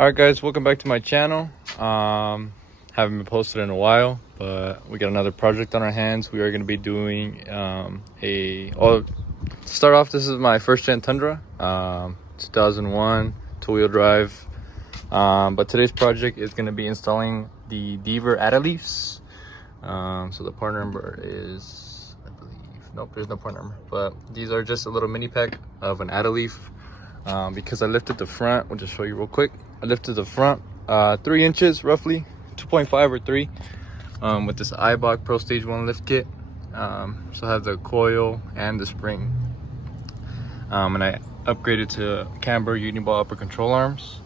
Alright guys, welcome back to my channel. Haven't been posted in a while, but we got another project on our hands. We are going to be doing to start off, this is my first gen Tundra, 2001 two-wheel drive. But today's project is going to be installing the Deaver Add-A-Leafs. So the part number is, I believe, nope, there's no part number, but these are just a little mini pack of an Add-A-Leaf. Because I lifted the front, I'll just show you real quick. I lifted the front 3 inches roughly, 2.5 or 3, with this iBox Pro Stage 1 lift kit. So I have the coil and the spring, and I upgraded to camber Uniball upper control arms.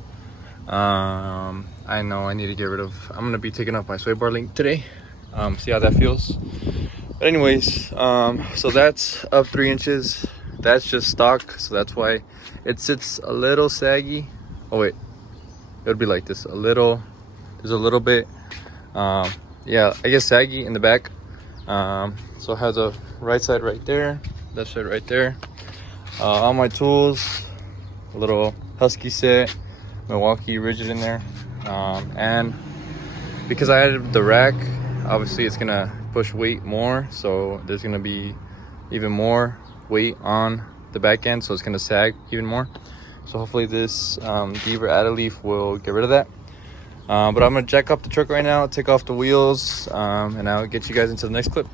I know I need to get rid of, I'm going to be taking off my sway bar link today, see how that feels. But anyways, so that's up 3 inches. That's just stock, so that's why it sits a little saggy. Oh wait, it would be like this, there's a little bit, yeah, I guess saggy in the back. So it has a right side right there, left side right there. All my tools, a little Husky set, Milwaukee rigid in there, and because I added the rack, obviously it's gonna push weight more, so there's gonna be even more weight on the back end, so it's gonna sag even more. So hopefully this Deaver Add-A-Leaf will get rid of that. But I'm gonna jack up the truck right now, take off the wheels, and I'll get you guys into the next clip.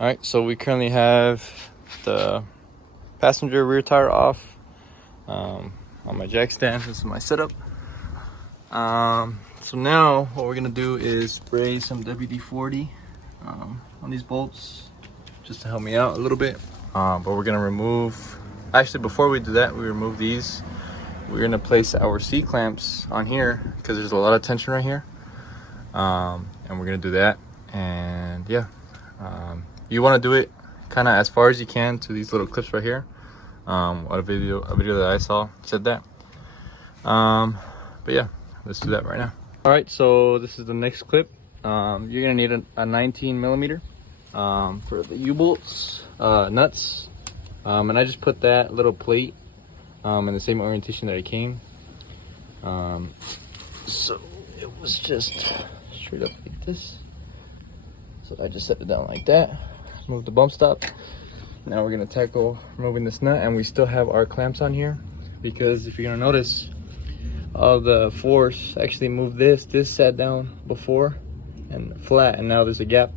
All right, so we currently have the passenger rear tire off on my jack stand. This is my setup. So now what we're gonna do is spray some WD-40 on these bolts just to help me out a little bit. But we're gonna remove, actually before we do that, we remove these. We're gonna place our C clamps on here because there's a lot of tension right here. And we're gonna do that, and yeah. You want to do it kind of as far as you can to these little clips right here. A video that I saw said that. But yeah, let's do that right now. All right, so this is the next clip. You're gonna need a 19 millimeter for the U-bolts nuts, and I just put that little plate in the same orientation that it came. So it was just straight up like this. So I just set it down like that. Move the bump stop. Now we're gonna tackle removing this nut, and we still have our clamps on here because if you're gonna notice, all the force actually moved this. This sat down before and flat, and now there's a gap.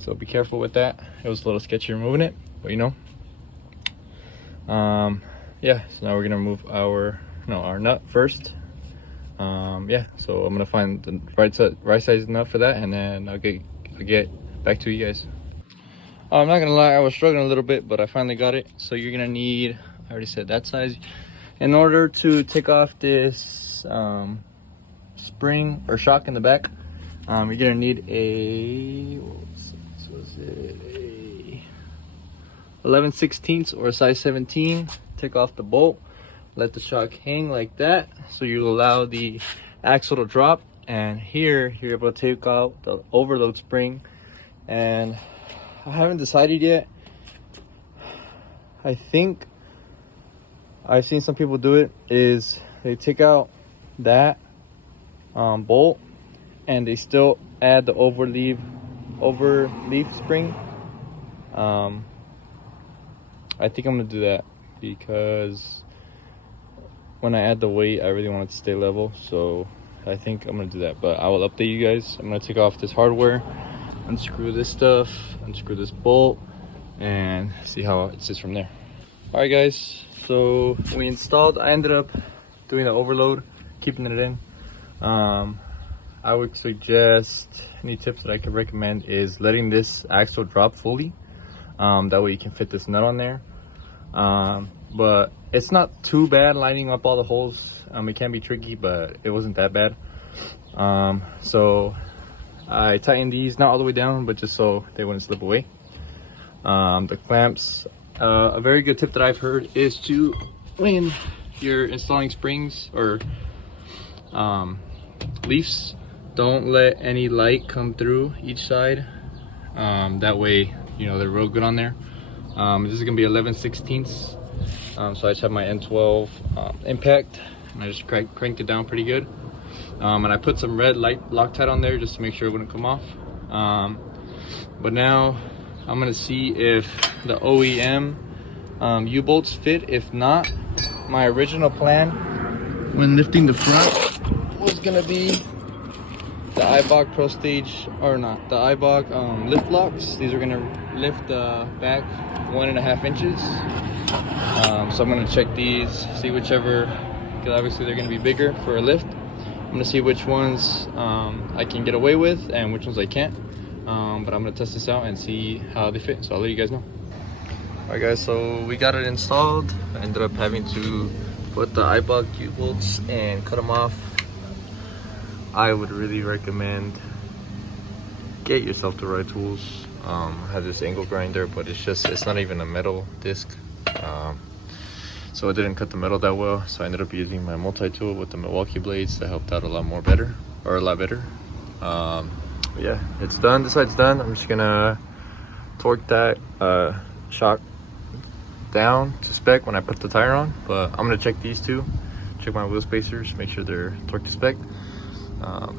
So be careful with that. It was a little sketchy removing it, but you know. Yeah. So now we're gonna remove our nut first. Yeah. So I'm gonna find the right size nut for that, and then I'll get back to you guys. I'm not gonna lie, I was struggling a little bit, but I finally got it. So you're gonna need, I already said that size, in order to take off this spring or shock in the back. You're gonna need a 11/16 or a size 17. Take off the bolt, let the shock hang like that, so you allow the axle to drop, and here you're able to take out the overload spring. And I haven't decided yet. I think I've seen some people do it, is they take out that bolt and they still add the overleaf spring. I think I'm gonna do that because when I add the weight, I really want it to stay level. So I think I'm gonna do that, but I will update you guys. I'm gonna take off this hardware, unscrew this stuff, unscrew this bolt, and see how it sits from there. All right guys, so I ended up doing the overload, keeping it in. I would suggest, any tips that I could recommend is letting this axle drop fully. That way you can fit this nut on there. But it's not too bad lining up all the holes. It can be tricky, but it wasn't that bad. So I tightened these, not all the way down, but just so they wouldn't slip away. The clamps, a very good tip that I've heard is to, when you're installing springs or leafs, don't let any light come through each side. That way, you know, they're real good on there. This is gonna be 11/16. So I just have my N12 impact, and I just cranked it down pretty good. And I put some red light Loctite on there just to make sure it wouldn't come off. But now I'm gonna see if the OEM U-bolts fit. If not, my original plan when lifting the front was gonna be the iBock Pro Stage, or not, the iBock lift locks. These are gonna lift the back 1.5 inches. So I'm gonna check these, see whichever, because obviously they're gonna be bigger for a lift. I'm gonna see which ones I can get away with and which ones I can't. But I'm gonna test this out and see how they fit. So I'll let you guys know. Alright guys, so we got it installed. I ended up having to put the iBock U-bolts and cut them off. I would really recommend get yourself the right tools. I have this angle grinder, but it's not even a metal disc. So it didn't cut the metal that well. So I ended up using my multi-tool with the Milwaukee blades that helped out a lot better. But yeah, it's done. This side's done. I'm just gonna torque that shock down to spec when I put the tire on. But I'm gonna check these two, check my wheel spacers, make sure they're torqued to spec.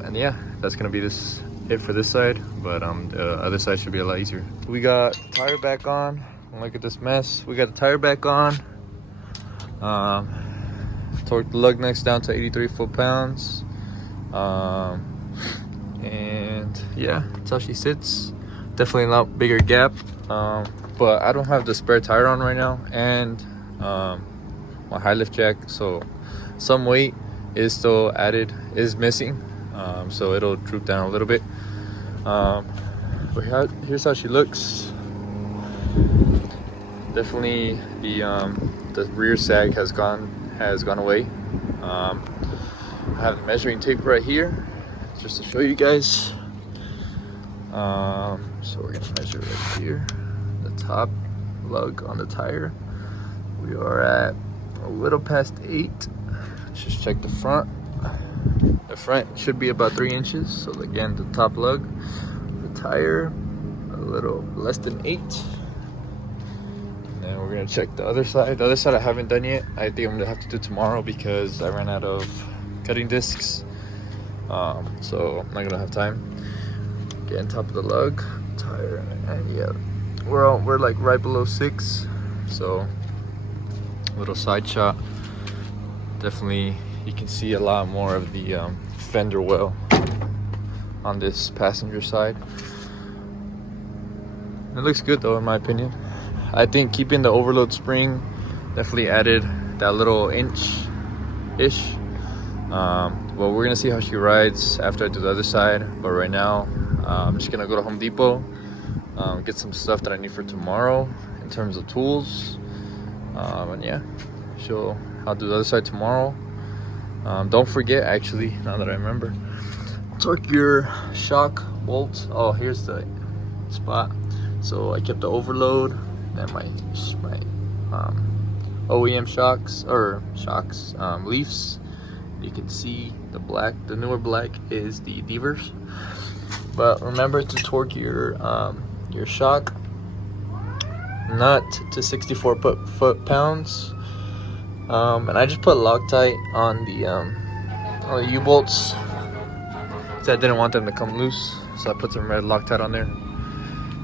And yeah, that's gonna be it for this side, but the other side should be a lot easier. We got the tire back on. Look at this mess. We got the tire back on. Torqued the lug nuts down to 83 foot-pounds. And yeah, that's how she sits. Definitely a lot bigger gap. But I don't have the spare tire on right now, and my high lift jack, so some weight is still is missing. So it'll droop down a little bit. But here's how she looks. Definitely the rear sag has gone away. I have the measuring tape right here just to show you guys. So we're gonna measure right here, the top lug on the tire. We are at a little past 8. Let's just check the front. The front should be about 3 inches. So again, the top lug, the tire, a little less than 8. And we're gonna check the other side. The other side I haven't done yet. I think I'm gonna have to do tomorrow because I ran out of cutting discs. So I'm not gonna have time. Get on top of the lug, tire, and yeah, we're like right below 6. So little side shot. Definitely, you can see a lot more of the fender well on this passenger side. It looks good though, in my opinion. I think keeping the overload spring definitely added that little inch-ish. Well, we're gonna see how she rides after I do the other side. But right now, I'm just gonna go to Home Depot, get some stuff that I need for tomorrow in terms of tools. And yeah, I'll do the other side tomorrow. Don't forget, actually, now that I remember, torque your shock bolt. Oh, here's the spot. So I kept the overload and my OEM shocks, leafs. You can see the newer black is the Deavers. But remember to torque your shock nut to 64 foot-pounds. And I just put Loctite on the U-bolts, so I didn't want them to come loose, so I put some red Loctite on there.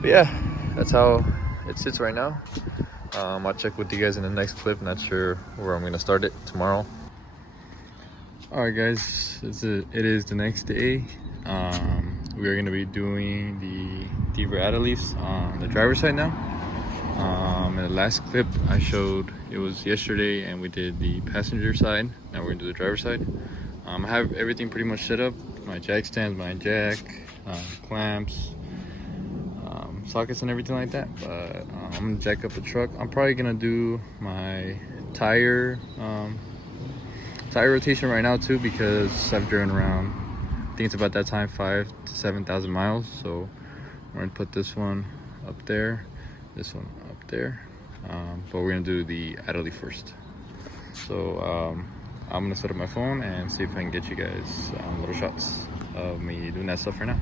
But yeah, that's how it sits right now. I'll check with you guys in the next clip. Not sure where I'm gonna start it tomorrow. All right guys, it is the next day. We are gonna be doing the Deaver Add-A-Leafs on the driver's side now. In the last clip I showed, it was yesterday, and we did the passenger side. Now we're gonna do the driver's side. I have everything pretty much set up. my jack stands, my jack, clamps, sockets and everything like that. But I'm gonna jack up the truck. I'm probably gonna do my tire rotation right now too, because I've driven around, I think it's about that time, 5,000 to 7,000 miles. So we're gonna put this one up there, this one up there, but we're gonna do the Add-A-Leaf first. So I'm gonna set up my phone and see if I can get you guys little shots of me doing that stuff right now.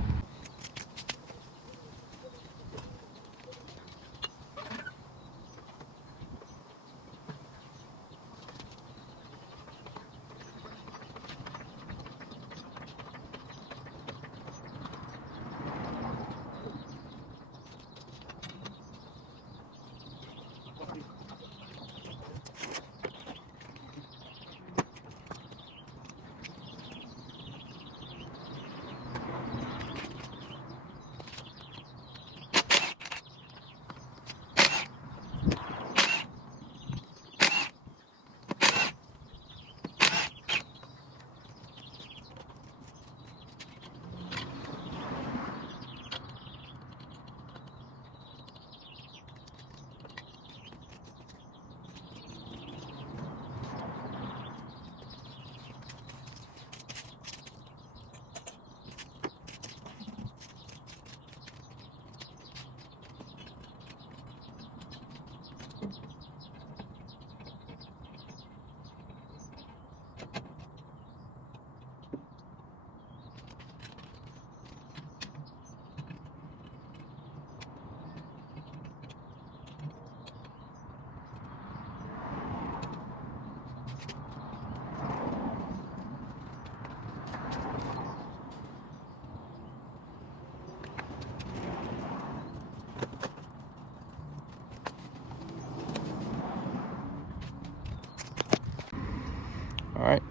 All right,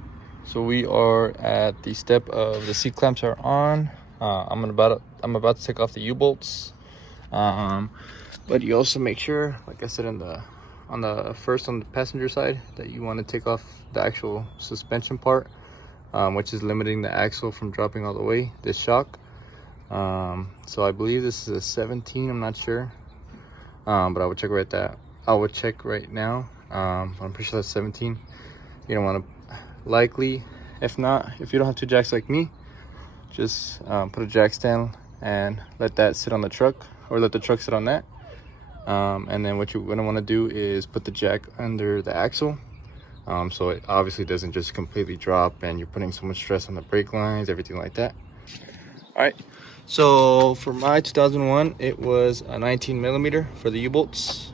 so we are at the step of the seat clamps are on. I'm about to take off the U-bolts, but you also make sure, like I said, on the passenger side, that you want to take off the actual suspension part, which is limiting the axle from dropping all the way, this shock. So I believe this is a 17, I'm not sure, but I would check right now. I'm pretty sure that's 17. You don't want to, likely, if you don't have two jacks like me, just put a jack stand and let that sit on the truck, or let the truck sit on that. And then what you're gonna want to do is put the jack under the axle, so it obviously doesn't just completely drop and you're putting so much stress on the brake lines, everything like that. All right, so for my 2001, it was a 19 millimeter for the U-bolts.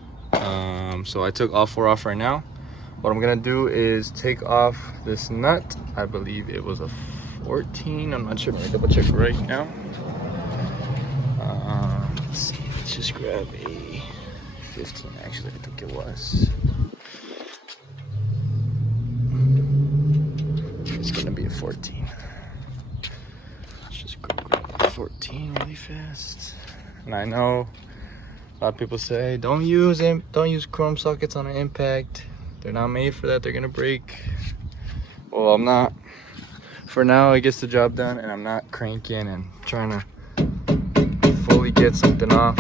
So I took all four off right now. What I'm gonna do is take off this nut. I believe it was a 14, I'm not sure, let me double check right now. Let's see, let's just grab a 15, actually I think it was. It's gonna be a 14. Let's just go grab a 14 really fast. And I know a lot of people say don't use chrome sockets on an impact. They're not made for that, they're gonna break. Well, I'm not. For now, it gets the job done, and I'm not cranking and trying to fully get something off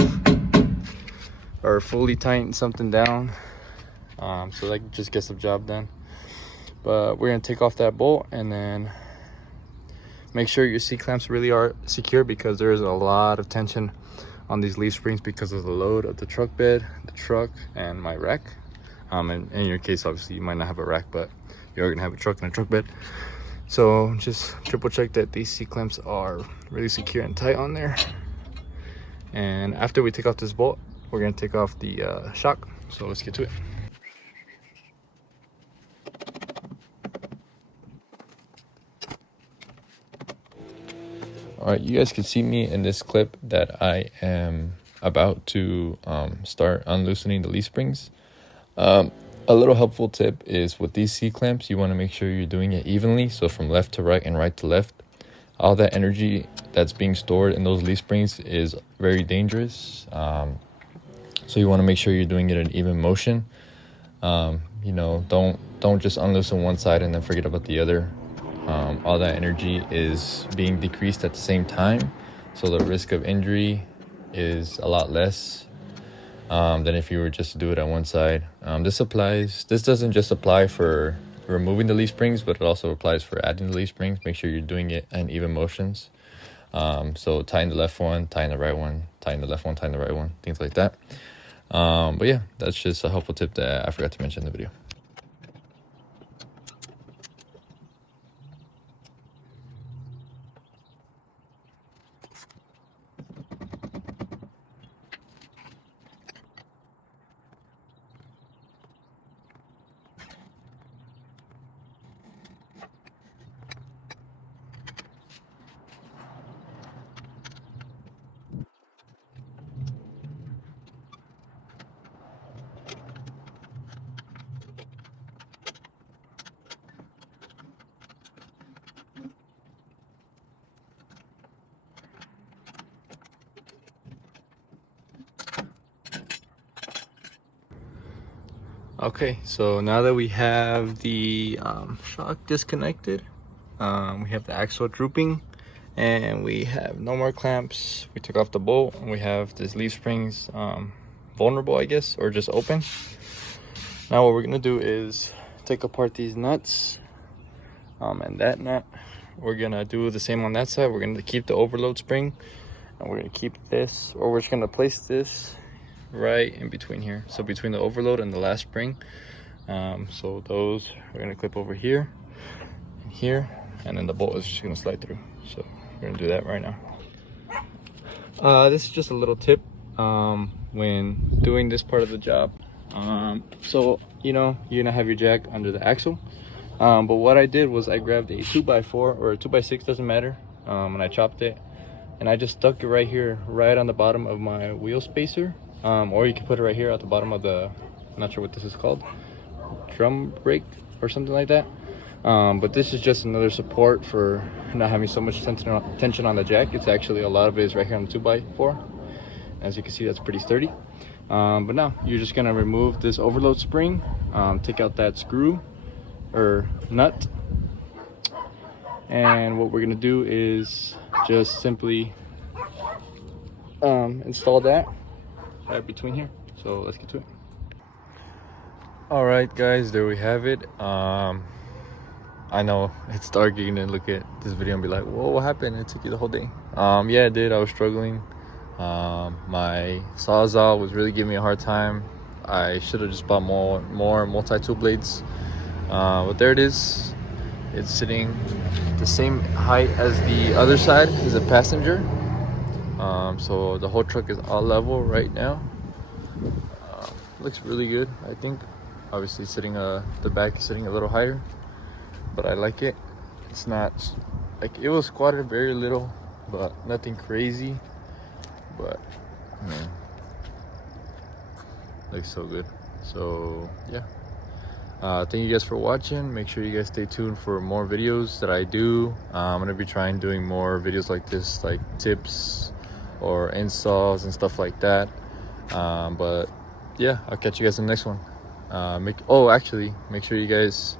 or fully tighten something down. So that just gets the job done. But we're gonna take off that bolt and then make sure your C-clamps really are secure, because there is a lot of tension on these leaf springs because of the load of the truck bed, the truck, and my rack. And in your case, obviously you might not have a rack, but you're gonna have a truck and a truck bed. So just triple check that these C-clamps are really secure and tight on there. And after we take off this bolt, we're gonna take off the shock. So let's get to it. All right, you guys can see me in this clip that I am about to start unloosening the leaf springs. A little helpful tip is with these C-clamps, you want to make sure you're doing it evenly, so from left to right and right to left. All that energy that's being stored in those leaf springs is very dangerous, so you want to make sure you're doing it in even motion. You know, don't just unloosen one side and then forget about the other. all that energy is being decreased at the same time, so the risk of injury is a lot less than if you were just to do it on one side. This doesn't just apply for removing the leaf springs, but it also applies for adding the leaf springs. Make sure you're doing it in even motions. So tying the left one, tying the right one, tying the left one, tying the right one, things like that. But yeah, that's just a helpful tip that I forgot to mention in the video. Okay, so now that we have the shock disconnected, we have the axle drooping, and we have no more clamps. We took off the bolt, and we have this leaf springs vulnerable, I guess, or just open. Now what we're gonna do is take apart these nuts and that nut. We're gonna do the same on that side. We're gonna keep the overload spring, and we're gonna keep this, or we're just gonna place this right in between here, so between the overload and the last spring. So those are going to clip over here and here, and then the bolt is just going to slide through. So we're going to do that right now. This is just a little tip when doing this part of the job. So you're gonna have your jack under the axle, but what I did was I grabbed a 2x4 or a 2x6, doesn't matter, and I chopped it, and I just stuck it right here, right on the bottom of my wheel spacer. Or you can put it right here at the bottom of the, I'm not sure what this is called, drum brake or something like that. But this is just another support for not having so much tension on the jack. It's actually, a lot of it is right here on the 2x4. As you can see, that's pretty sturdy. But now you're just gonna remove this overload spring, take out that screw or nut, and what we're gonna do is just simply install that right between here. So let's get to it. All right guys, there we have it. I know it's dark, you're gonna look at this video and be like, whoa, what happened? It took you the whole day. Yeah, it did. I was struggling. My Sawzall was really giving me a hard time. I should have just bought more multi-tool blades, but there it is. It's sitting the same height as the other side as a passenger. So the whole truck is all level right now. Looks really good, I think. Obviously the back is sitting a little higher, but I like it. It's not like, it was squatted very little, but nothing crazy. But man, looks so good. So yeah, thank you guys for watching. Make sure you guys stay tuned for more videos that I do. I'm gonna be doing more videos like this, like tips or installs and stuff like that. But yeah, I'll catch you guys in the next one. Actually, make sure you guys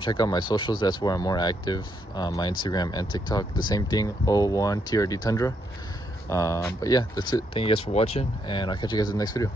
check out my socials. That's where I'm more active. My Instagram and TikTok, the same thing, 01 TRD Tundra. But yeah, that's it. Thank you guys for watching, and I'll catch you guys in the next video.